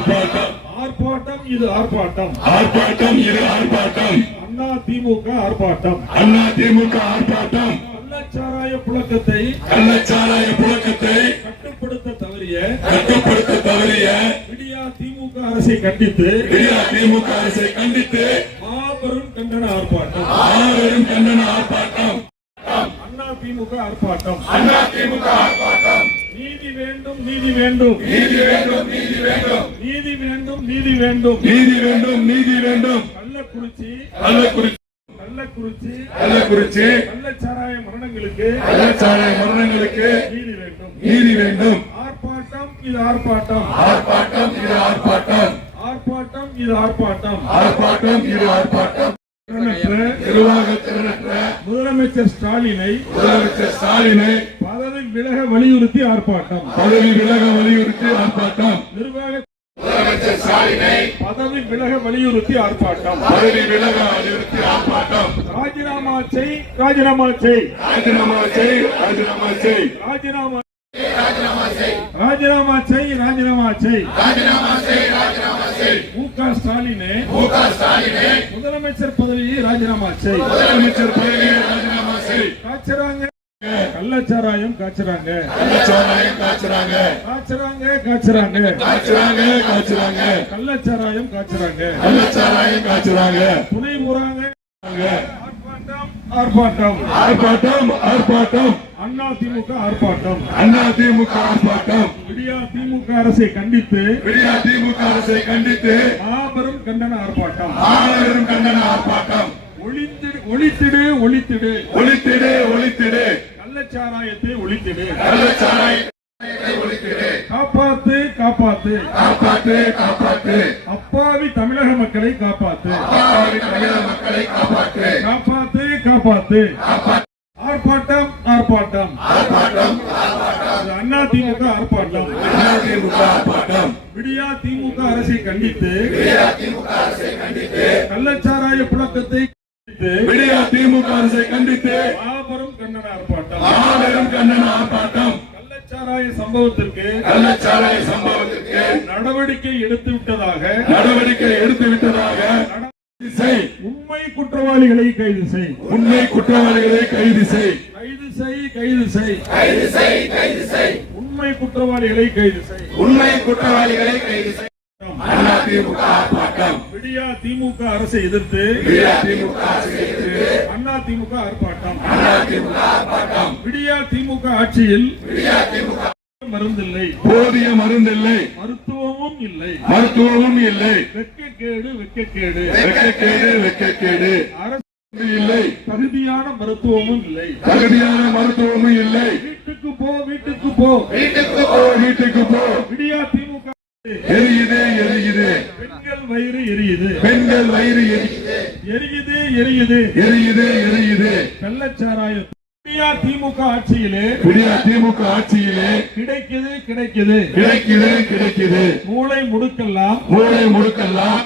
ஆர்ப்பாட்டம். ஆர்ப்பாட்டம் இது ஆர்ப்பாட்டம். ஆர்ப்பாட்டம் இது ஆர்ப்பாட்டம். அண்ணா திமுக ஆர்ப்பாட்டம். அண்ணா திமுக ஆர்ப்பாட்டம். கள்ளச்சாராய புழக்கத்தை கள்ளச்சாராய புழக்கத்தை கட்டுப்படுத்த தவறிய கட்டுப்படுத்த தவறிய விடியா திமுக அரசை கண்டித்து இந்தியா திமுக அரசை கண்டித்து மாபெரும் கண்டன ஆர்ப்பாட்டம். மாபெரும் கண்டன ஆர்ப்பாட்டம். அண்ணா திமுக ஆர்ப்பாட்டம். அண்ணா திமுக ஆர்ப்பாட்டம். நீதி வேண்டும் நீதி வேண்டும். நீதி வேண்டும் நீதி வேண்டும். நீதி வேண்டும் நீதி வேண்டும். நீதி வேண்டும் நீதி வேண்டும். கள்ளக்குறிச்சி கள்ளக்குறிச்சி. கள்ளக்குறிச்சி கள்ளக்குறிச்சி. கள்ளச்சாராய மரணங்களுக்கு கள்ளச்சாராய மரணங்களுக்கு நீதி வேண்டும். நீதி வேண்டும். ஆர்ப்பாட்டம் இது ஆர்ப்பாட்டம். ஆர்ப்பாட்டம் இது ஆர்ப்பாட்டம். ஆர்ப்பாட்டம் இது ஆர்ப்பாட்டம். ஆர்ப்பாட்டம் இது ஆர்ப்பாட்டம். நிர்வாக திறனற்ற முதலமைச்சர் ஸ்டாலினை முதலமைச்சர் ஸ்டாலினை விலக வலியுறுத்தி ஆர்ப்பாட்டம். பதவி விலக வலியுறுத்தி ஆர்ப்பாட்டம். நிர்வாக முதலமைச்சர் ஸ்டாலினை பதவி விலக வலியுறுத்தி ஆர்ப்பாட்டம். பதவி விலக வலியுறுத்தி ஆர்ப்பாட்டம். ராஜினாமா செய் ராஜினாமா செய். ராஜினாமா செய் ராஜினாமா செய். ராஜினாமா ராஜினாமா செய். ராஜினாமா செய் ராஜினாமா செய். ராஜினாமா செய் மு க ஸ்டாலினே மு க ஸ்டாலினை முதலமைச்சர் பதவியை ராஜினாமா செய். முதலமைச்சர் பதவியை ராஜினாமா கள்ளச்சாராயம் காய்ச்சறாங்க. கள்ளச்சாராயம் காய்ச்சறாங்க. காய்ச்சறாங்க காய்ச்சறாங்க. காய்ச்சறாங்க காய்ச்சறாங்க. கள்ளச்சாராயம் காய்ச்சறாங்க. கள்ளச்சாராயம் காய்ச்சறாங்க. துணை முறாங்க ஆர்ப்பாட்டம். ஆர்ப்பாட்டம் ஆர்ப்பாட்டம். அண்ணா திமுக ஆர்ப்பாட்டம். அண்ணா திமுக ஆர்ப்பாட்டம். விடியா திமுக அரசை கண்டித்து விடியா திமுக அரசை கண்டித்து மாபெரும் கண்டன ஆர்ப்பாட்டம். மாபெரும் கண்டன ஆர்ப்பாட்டம். ஒழித்திடு ஒழித்திடு ஒழித்திடு. ஒழித்திடு ஒழித்திடு. கள்ளச்சாராயத்தை ஒழித்திடு. கள்ளச்சாராயத்தை ஒழித்திடு. காப்பாத்து காப்பாத்து. காப்பாற்று காப்பாற்று அப்பாவி தமிழக மக்களை காப்பாத்து. அப்பாவி தமிழக மக்களை காப்பாற்று காப்பாத்து காப்பாத்து. ஆர்ப்பாட்டம் ஆர்ப்பாட்டம். ஆர்ப்பாட்டம் அண்ணா திமுக ஆர்ப்பாட்டம். அண்ணா திமுக ஆர்ப்பாட்டம். விடியா திமுக அரசை கண்டித்து கள்ளச்சாராய புழக்கத்தை கண்டித்து விடியா திமுக அரசை கண்டித்து. கண்டன ஆர்ப்பாட்டம் கள்ளச்சாராய சம்பவத்திற்கு கள்ளச்சாராய சம்பவத்திற்கு நடவடிக்கை எடுத்து விட்டதாக நடவடிக்கை எடுத்து விட்டதாக உண்மை குற்றவாளிகளை கைது செய். உண்மை குற்றவாளிகளை கைது செய். கைது செய் கைது செய். கைது செய் கைது செய். உண்மை குற்றவாளிகளை கைது செய். உண்மை குற்றவாளிகளை கைது செய். திமுக ஆர்ப்பாட்டம். விடியா திமுக அரசை எதிர்த்து விடியா திமுக அரசை எதிர்த்து அண்ணா திமுக ஆர்ப்பாட்டம். அண்ணா திமுக ஆர்ப்பாட்டம். விடியா திமுக ஆட்சியில் விடியா திமுக மருந்தில்லை. போதிய மருந்தில்லை. மருத்துவமும் இல்லை. மருத்துவமும் இல்லை. வெட்கக்கேடு வெட்கக்கேடு வெட்கக்கேடு வெட்கக்கேடு அரசு இல்லை. தகுதியான மருத்துவமும் இல்லை. தகுதியான மருத்துவமும் இல்லை. வீட்டுக்கு போ வீட்டுக்கு போ. வீட்டுக்கு போ வீட்டுக்கு போ. விடியா எரியுது எரியுது. பெண்கள் வயிறு எரியுது. பெண்கள் வயிறு எரியுது எரியுது எரியுது. எரியுது எரியுது. கள்ளச்சாராயம் விடியா திமுக ஆட்சியிலே விடியா திமுக ஆட்சியிலே கிடைக்குது கிடைக்குது. கிடைக்குது கிடைக்குது. மூளை முடுக்கெல்லாம் மூளை முடுக்கெல்லாம்